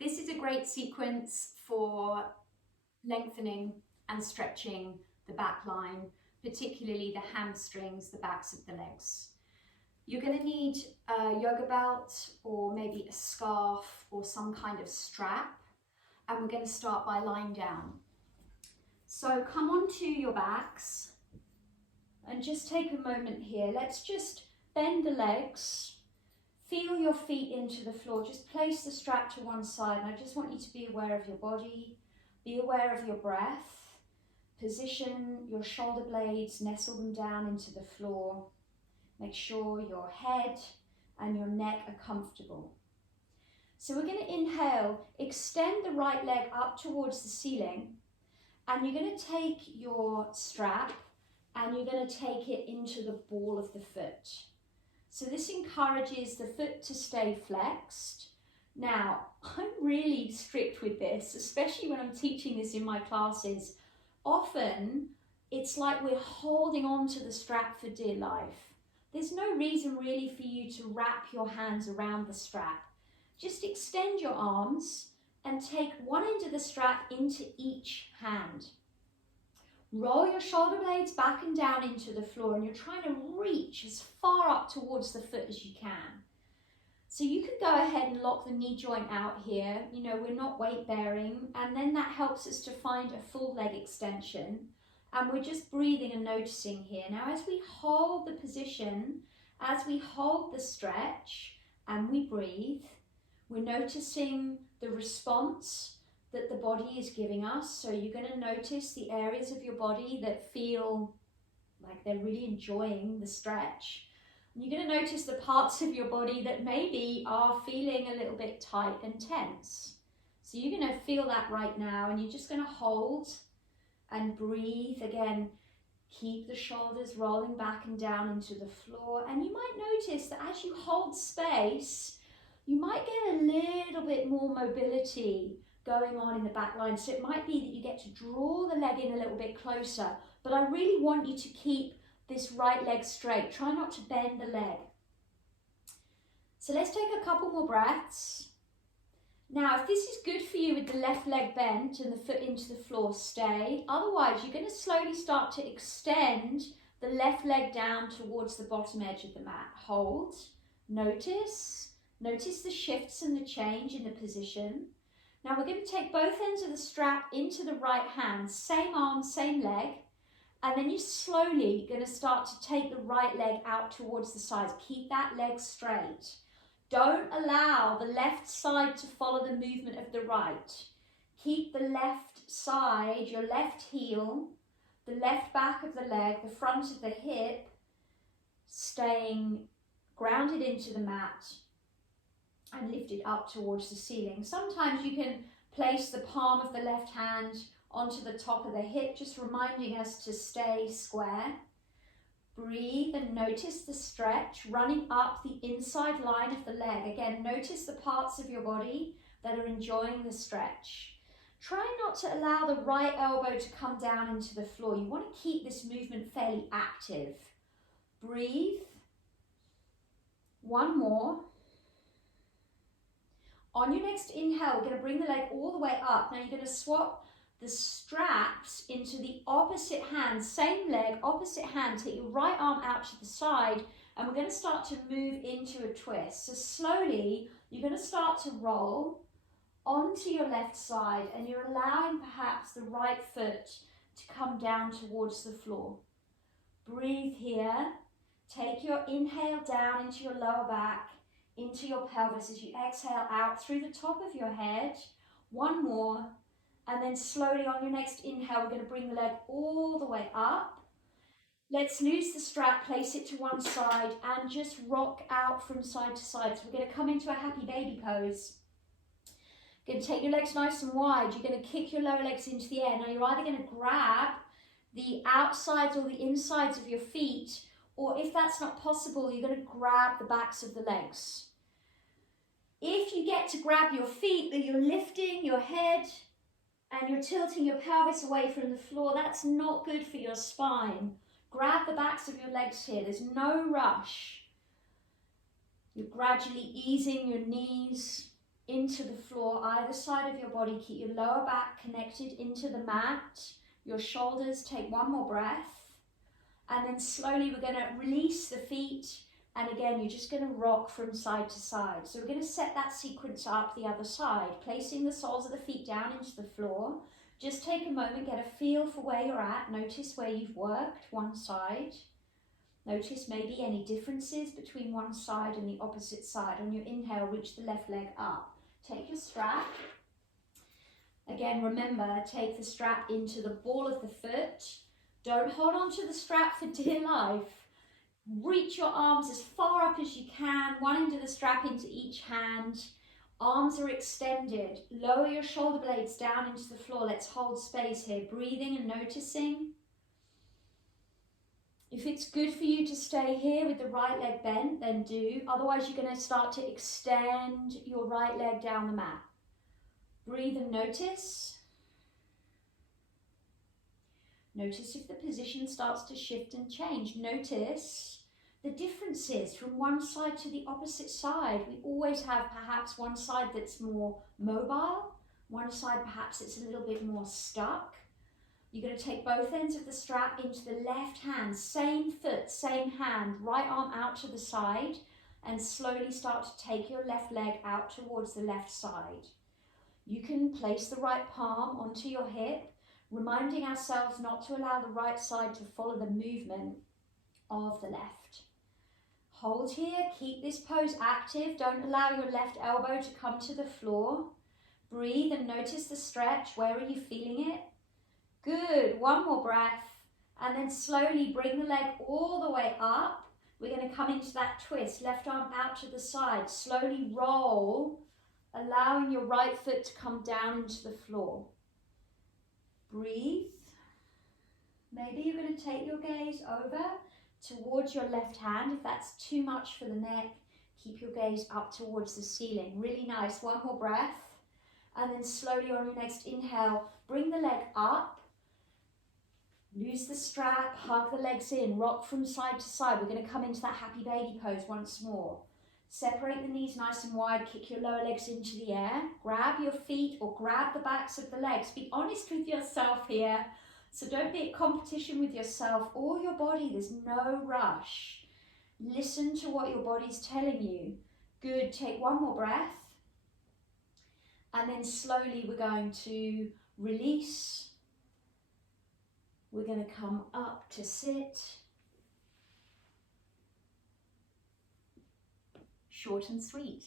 This is a great sequence for lengthening and stretching the back line, particularly the hamstrings, the backs of the legs. You're going to need a yoga belt or maybe a scarf or some kind of strap, and we're going to start by lying down. So come onto your backs and just take a moment here. Let's just bend the legs, feel your feet into the floor, just place the strap to one side, and I just want you to be aware of your body, be aware of your breath, position your shoulder blades, nestle them down into the floor, make sure your head and your neck are comfortable. So we're going to inhale, extend the right leg up towards the ceiling, and you're going to take your strap and you're going to take it into the ball of the foot. So this encourages the foot to stay flexed. Now, I'm really strict with this, especially when I'm teaching this in my classes. Often, it's like we're holding on to the strap for dear life. There's no reason really for you to wrap your hands around the strap. Just extend your arms and take one end of the strap into each hand. Roll your shoulder blades back and down into the floor, and you're trying to reach as far up towards the foot as you can. So you could go ahead and lock the knee joint out here. You know, we're not weight bearing, and then that helps us to find a full leg extension. And we're just breathing and noticing here. Now, as we hold the position, as we hold the stretch and we breathe, we're noticing the response that the body is giving us. So you're going to notice the areas of your body that feel like they're really enjoying the stretch. And you're going to notice the parts of your body that maybe are feeling a little bit tight and tense. So you're going to feel that right now, and you're just going to hold and breathe. Again, keep the shoulders rolling back and down into the floor. And you might notice that as you hold space, you might get a little bit more mobility going on in the back line. So it might be that you get to draw the leg in a little bit closer, but I really want you to keep this right leg straight. Try not to bend the leg. So let's take a couple more breaths. Now, if this is good for you with the left leg bent and the foot into the floor, stay. Otherwise, you're going to slowly start to extend the left leg down towards the bottom edge of the mat. Hold, notice the shifts and the change in the position. Now we're going to take both ends of the strap into the right hand, same arm, same leg, and then you're slowly going to start to take the right leg out towards the sides. Keep that leg straight. Don't allow the left side to follow the movement of the right. Keep the left side, your left heel, the left back of the leg, the front of the hip, staying grounded into the mat and lift it up towards the ceiling. Sometimes you can place the palm of the left hand onto the top of the hip, just reminding us to stay square. Breathe and notice the stretch running up the inside line of the leg. Again, notice the parts of your body that are enjoying the stretch. Try not to allow the right elbow to come down into the floor. You want to keep this movement fairly active. Breathe. One more. On your next inhale, we're going to bring the leg all the way up. Now you're going to swap the straps into the opposite hand, same leg, opposite hand. Take your right arm out to the side, and we're going to start to move into a twist. So slowly, you're going to start to roll onto your left side, and you're allowing perhaps the right foot to come down towards the floor. Breathe here. Take your inhale down into your lower back, into your pelvis as you exhale out through the top of your head. One more, and then slowly on your next inhale, we're going to bring the leg all the way up. Let's loose the strap, place it to one side, and just rock out from side to side. So we're going to come into a happy baby pose. You're going to take your legs nice and wide. You're going to kick your lower legs into the air. Now you're either going to grab the outsides or the insides of your feet, or if that's not possible, you're going to grab the backs of the legs. If you get to grab your feet, but you're lifting your head and you're tilting your pelvis away from the floor, that's not good for your spine. Grab the backs of your legs here. There's no rush. You're gradually easing your knees into the floor, either side of your body. Keep your lower back connected into the mat. Your shoulders, take one more breath. And then slowly we're going to release the feet. And again, you're just going to rock from side to side. So we're going to set that sequence up the other side, placing the soles of the feet down into the floor. Just take a moment, get a feel for where you're at. Notice where you've worked one side. Notice maybe any differences between one side and the opposite side. On your inhale, reach the left leg up. Take your strap. Again, remember, take the strap into the ball of the foot. Don't hold on to the strap for dear life. Reach your arms as far up as you can, one end of the strap into each hand. Arms are extended. Lower your shoulder blades down into the floor. Let's hold space here, breathing and noticing. If it's good for you to stay here with the right leg bent, then do. Otherwise, you're going to start to extend your right leg down the mat. Breathe and notice. Notice if the position starts to shift and change. Notice the differences from one side to the opposite side. We always have perhaps one side that's more mobile, one side perhaps it's a little bit more stuck. You're going to take both ends of the strap into the left hand, same foot, same hand, right arm out to the side, and slowly start to take your left leg out towards the left side. You can place the right palm onto your hip, reminding ourselves not to allow the right side to follow the movement of the left. Hold here, keep this pose active. Don't allow your left elbow to come to the floor. Breathe and notice the stretch. Where are you feeling it? Good, one more breath. And then slowly bring the leg all the way up. We're going to come into that twist. Left arm out to the side. Slowly roll, allowing your right foot to come down into the floor. Breathe. Maybe you're going to take your gaze over towards your left hand. If that's too much for the neck, keep your gaze up towards the ceiling. Really nice. One more breath. And then slowly on your next inhale, bring the leg up. Loose the strap, hug the legs in, rock from side to side. We're going to come into that happy baby pose once more. Separate the knees nice and wide, kick your lower legs into the air. Grab your feet or grab the backs of the legs. Be honest with yourself here. So don't be at competition with yourself or your body. There's no rush. Listen to what your body's telling you. Good, take one more breath. And then slowly we're going to release. We're going to come up to sit. Short and sweet.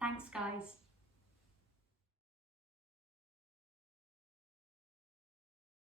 Thanks, guys.